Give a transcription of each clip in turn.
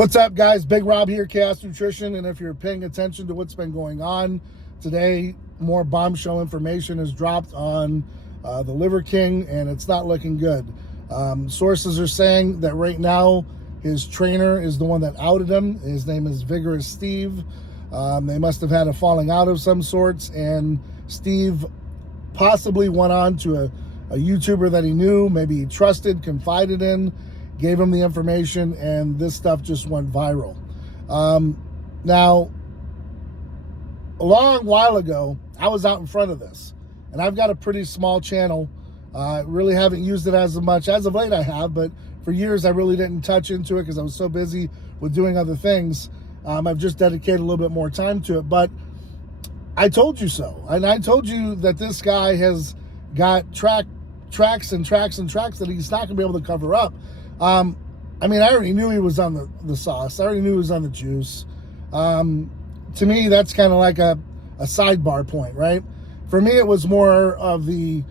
What's up, guys? Big Rob here, Chaos Nutrition, and if you're paying attention to what's been going on today, more bombshell information is dropped on the Liver King, and it's not looking good. Sources are saying that right now his trainer is the one that outed him. His name is Vigorous Steve. They must have had a falling out of some sorts, and Steve possibly went on to a YouTuber that he knew, maybe he trusted, confided in, gave him the information, and this stuff just went viral. Now, a long while ago, I was out in front of this, and I've got a pretty small channel. Really haven't used it as much. As of late, I have, but for years, I really didn't touch into it because I was so busy with doing other things. I've just dedicated a little bit more time to it, but I told you so. And I told you that this guy has got tracks and tracks that he's not going to be able to cover up. I mean, I already knew he was on the sauce. I already knew he was on the juice. To me, that's kind of like a sidebar point, right? For me, it was more of the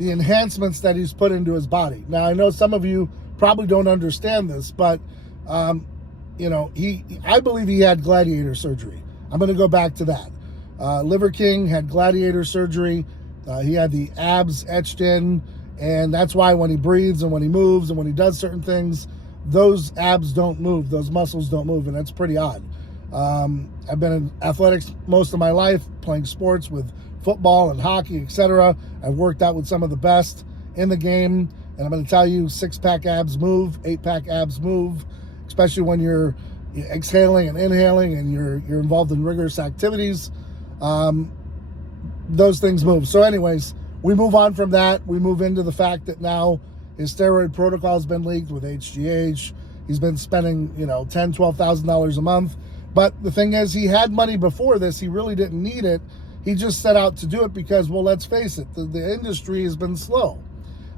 enhancements that he's put into his body. Now, I know some of you probably don't understand this, but, you know, I believe he had gladiator surgery. I'm going to go back to that. Liver King had gladiator surgery. He had the abs etched in. And that's why when he breathes and when he moves and when he does certain things, those abs don't move, those muscles don't move, and that's pretty odd. I've been in athletics most of my life, playing sports with football and hockey, etc. I've worked out with some of the best in the game, and I'm going to tell you, 6-pack abs move, 8-pack abs move, especially when you're exhaling and inhaling and you're involved in rigorous activities. Those things move. So anyways, we move on from that. We move into the fact that now his steroid protocol has been leaked with HGH. He's been spending, $10,000, $12,000 a month. But the thing is, he had money before this. He really didn't need it. He just set out to do it because, well, let's face it, the industry has been slow.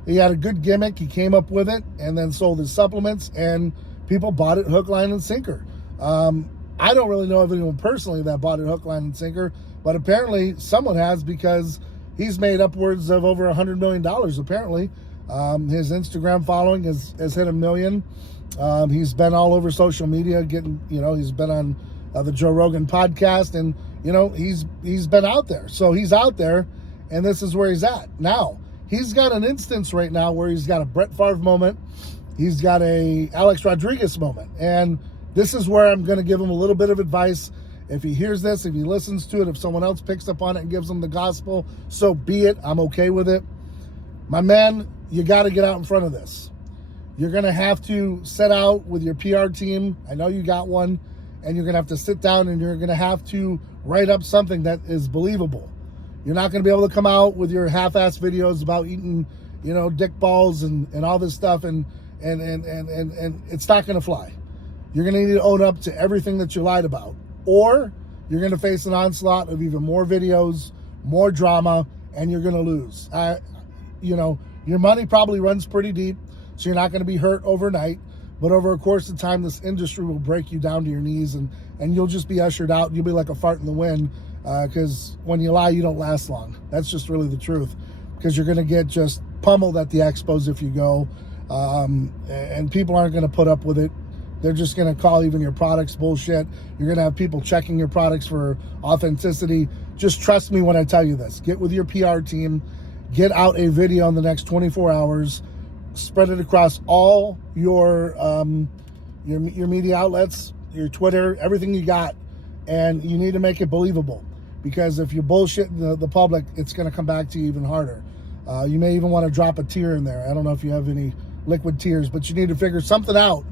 He had a good gimmick. He came up with it and then sold his supplements, and people bought it hook, line, and sinker. I don't really know of anyone personally that bought it hook, line, and sinker, but apparently someone has, because he's made upwards of over $100 million, apparently. His Instagram following has hit 1 million. He's been all over social media getting, he's been on the Joe Rogan podcast, and, he's been out there. So he's out there, and this is where he's at. Now, he's got an instance right now where he's got a Brett Favre moment. He's got a Alex Rodriguez moment. And this is where I'm going to give him a little bit of advice. If he hears this, if he listens to it, if someone else picks up on it and gives him the gospel, so be it. I'm okay with it. My man, you got to get out in front of this. You're going to have to set out with your PR team. I know you got one. And you're going to have to sit down and you're going to have to write up something that is believable. You're not going to be able to come out with your half-ass videos about eating, dick balls and all this stuff. And it's not going to fly. You're going to need to own up to everything that you lied about. Or you're going to face an onslaught of even more videos, more drama, and you're going to lose. Your money probably runs pretty deep, so you're not going to be hurt overnight. But over a course of time, this industry will break you down to your knees, and you'll just be ushered out. You'll be like a fart in the wind, because when you lie, you don't last long. That's just really the truth, because you're going to get just pummeled at the expos if you go, and people aren't going to put up with it. They're just going to call even your products bullshit. You're going to have people checking your products for authenticity. Just trust me when I tell you this. Get with your PR team. Get out a video in the next 24 hours. Spread it across all your media outlets, your Twitter, everything you got. And you need to make it believable. Because if you bullshit the public, it's going to come back to you even harder. You may even want to drop a tear in there. I don't know if you have any liquid tears, but you need to figure something out.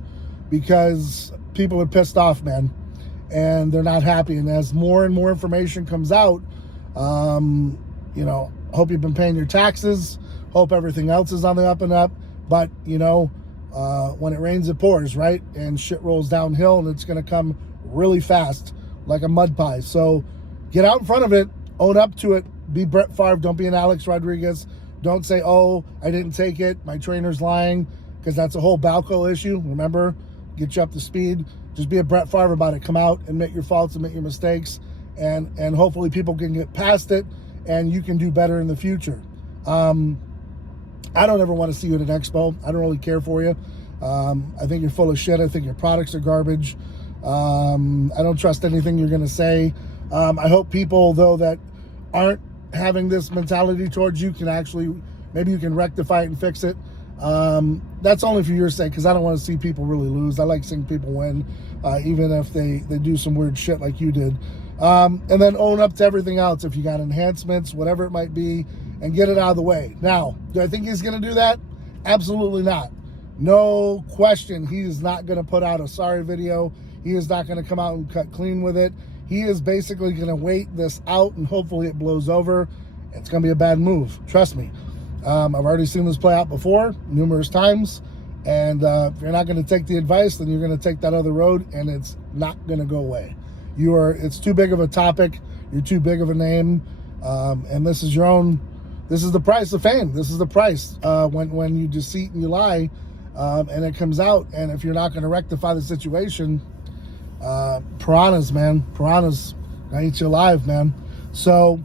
Because people are pissed off, man, and they're not happy. And as more and more information comes out, hope you've been paying your taxes, hope everything else is on the up and up. But, when it rains, it pours, right? And shit rolls downhill, and it's going to come really fast like a mud pie. So get out in front of it, own up to it, be Brett Favre, don't be an Alex Rodriguez. Don't say, oh, I didn't take it, my trainer's lying, because that's a whole Balco issue, remember? Get you up to speed. Just be a Brett Favre about it. Come out, admit your faults, admit your mistakes, and hopefully people can get past it and you can do better in the future. I don't ever want to see you at an expo. I don't really care for you. I think you're full of shit. I think your products are garbage. I don't trust anything you're going to say. I hope people, though, that aren't having this mentality towards you can actually, maybe you can rectify it and fix it. That's only for your sake, because I don't want to see people really lose. I like seeing people win, even if they do some weird shit like you did. And then own up to everything else. If you got enhancements, whatever it might be, and get it out of the way. Now, do I think he's going to do that? Absolutely not. No question. He is not going to put out a sorry video. He is not going to come out and cut clean with it. He is basically going to wait this out, and hopefully it blows over. It's going to be a bad move. Trust me. I've already seen this play out before, numerous times. And if you're not going to take the advice, then you're going to take that other road, and it's not going to go away. It's too big of a topic. You're too big of a name. And this is the price of fame. This is the price when you deceit and you lie, and it comes out. And if you're not going to rectify the situation, piranhas, man. Piranhas gonna eat you alive, man. So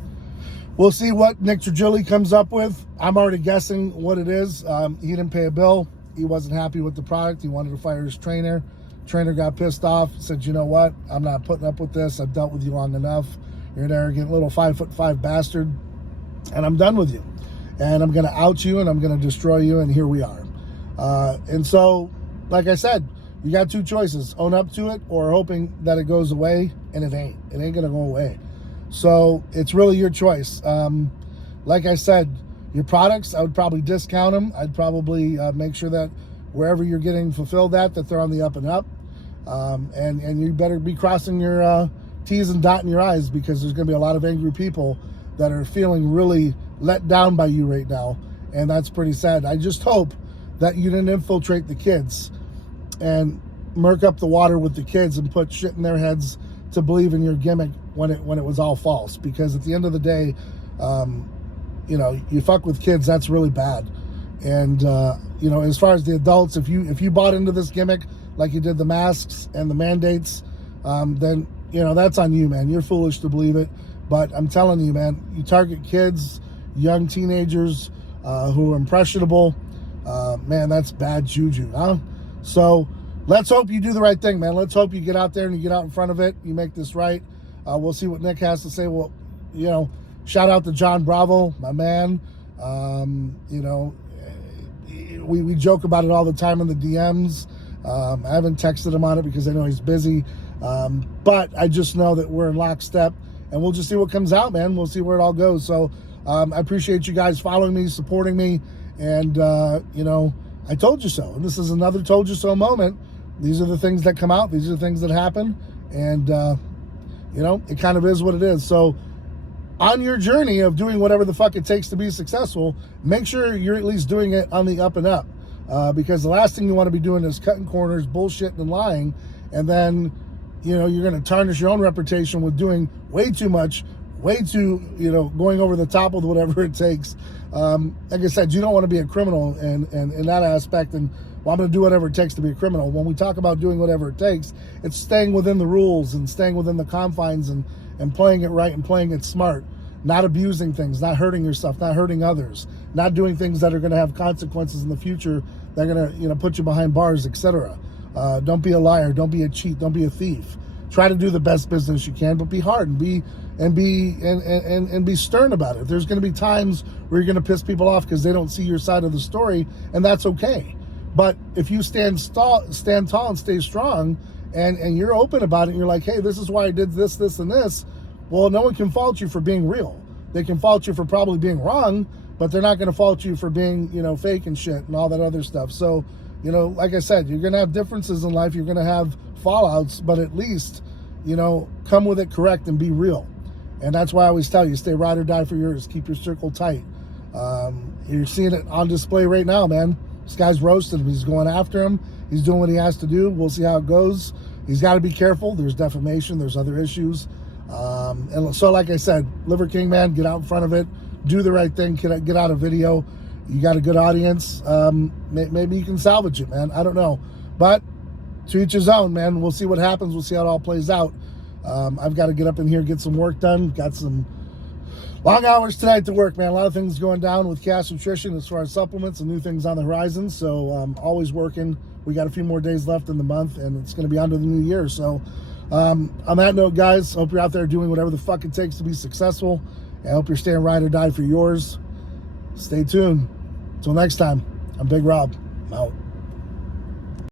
we'll see what Nick Trigili comes up with. I'm already guessing what it is. He didn't pay a bill. He wasn't happy with the product. He wanted to fire his trainer. Trainer got pissed off, said, you know what? I'm not putting up with this. I've dealt with you long enough. You're an arrogant little 5'5" bastard, and I'm done with you. And I'm going to out you, and I'm going to destroy you, and here we are. And so, like I said, you got two choices. Own up to it, or hoping that it goes away, and it ain't. It ain't going to go away. So it's really your choice. Like I said, your products, I would probably discount them. I'd probably make sure that wherever you're getting fulfilled that they're on the up and up. And you better be crossing your T's and dotting your I's, because there's going to be a lot of angry people that are feeling really let down by you right now. And that's pretty sad. I just hope that you didn't infiltrate the kids and murk up the water with the kids and put shit in their heads to believe in your gimmick when it was all false. Because at the end of the day, you fuck with kids, that's really bad. And as far as the adults, if you bought into this gimmick like you did the masks and the mandates, then that's on you, man. You're foolish to believe it. But I'm telling you, man, you target kids, young teenagers who are impressionable. Man, that's bad juju, huh? So let's hope you do the right thing, man. Let's hope you get out there and you get out in front of it. You make this right. We'll see what Nick has to say. Well, shout out to John Bravo, my man. We joke about it all the time in the DMs. I haven't texted him on it because I know he's busy. But I just know that we're in lockstep, and we'll just see what comes out, man. We'll see where it all goes. So I appreciate you guys following me, supporting me, and I told you so. And this is another told you so moment. These are the things that come out. These are the things that happen, and it kind of is what it is. So on your journey of doing whatever the fuck it takes to be successful, make sure you're at least doing it on the up and up, because the last thing you want to be doing is cutting corners, bullshitting, and lying, and then you're going to tarnish your own reputation with doing way too much, going over the top with whatever it takes. Like I said, you don't want to be a criminal in that aspect, and I'm going to do whatever it takes to be a criminal. When we talk about doing whatever it takes, it's staying within the rules and staying within the confines and playing it right and playing it smart, not abusing things, not hurting yourself, not hurting others, not doing things that are going to have consequences in the future that are going to put you behind bars, etc. Don't be a liar, don't be a cheat, don't be a thief. Try to do the best business you can, but be hard and be stern about it. There's going to be times where you're going to piss people off because they don't see your side of the story, and that's okay. But if you stand tall and stay strong, and you're open about it, and you're like, hey, this is why I did this, and this, well, no one can fault you for being real. They can fault you for probably being wrong, but they're not going to fault you for being, fake and shit and all that other stuff. So, like I said, you're going to have differences in life. You're going to have fallouts, but at least, come with it correct and be real. And that's why I always tell you, stay ride or die for yours. Keep your circle tight. You're seeing it on display right now, man. This guy's roasting him. He's going after him. He's doing what he has to do. We'll see how it goes. He's got to be careful. There's defamation. There's other issues. And so, like I said, Liver King, man, get out in front of it. Do the right thing. Get out a video. You got a good audience. Maybe you can salvage it, man. I don't know. But to each his own, man. We'll see what happens. We'll see how it all plays out. I've got to get up in here, get some work done. Got some long hours tonight to work, man. A lot of things going down with Cash Nutrition as far as supplements and new things on the horizon. So always working. We got a few more days left in the month, and it's going to be on to the new year. So on that note, guys, hope you're out there doing whatever the fuck it takes to be successful. I hope you're staying ride or die for yours. Stay tuned. Until next time, I'm Big Rob. I'm out.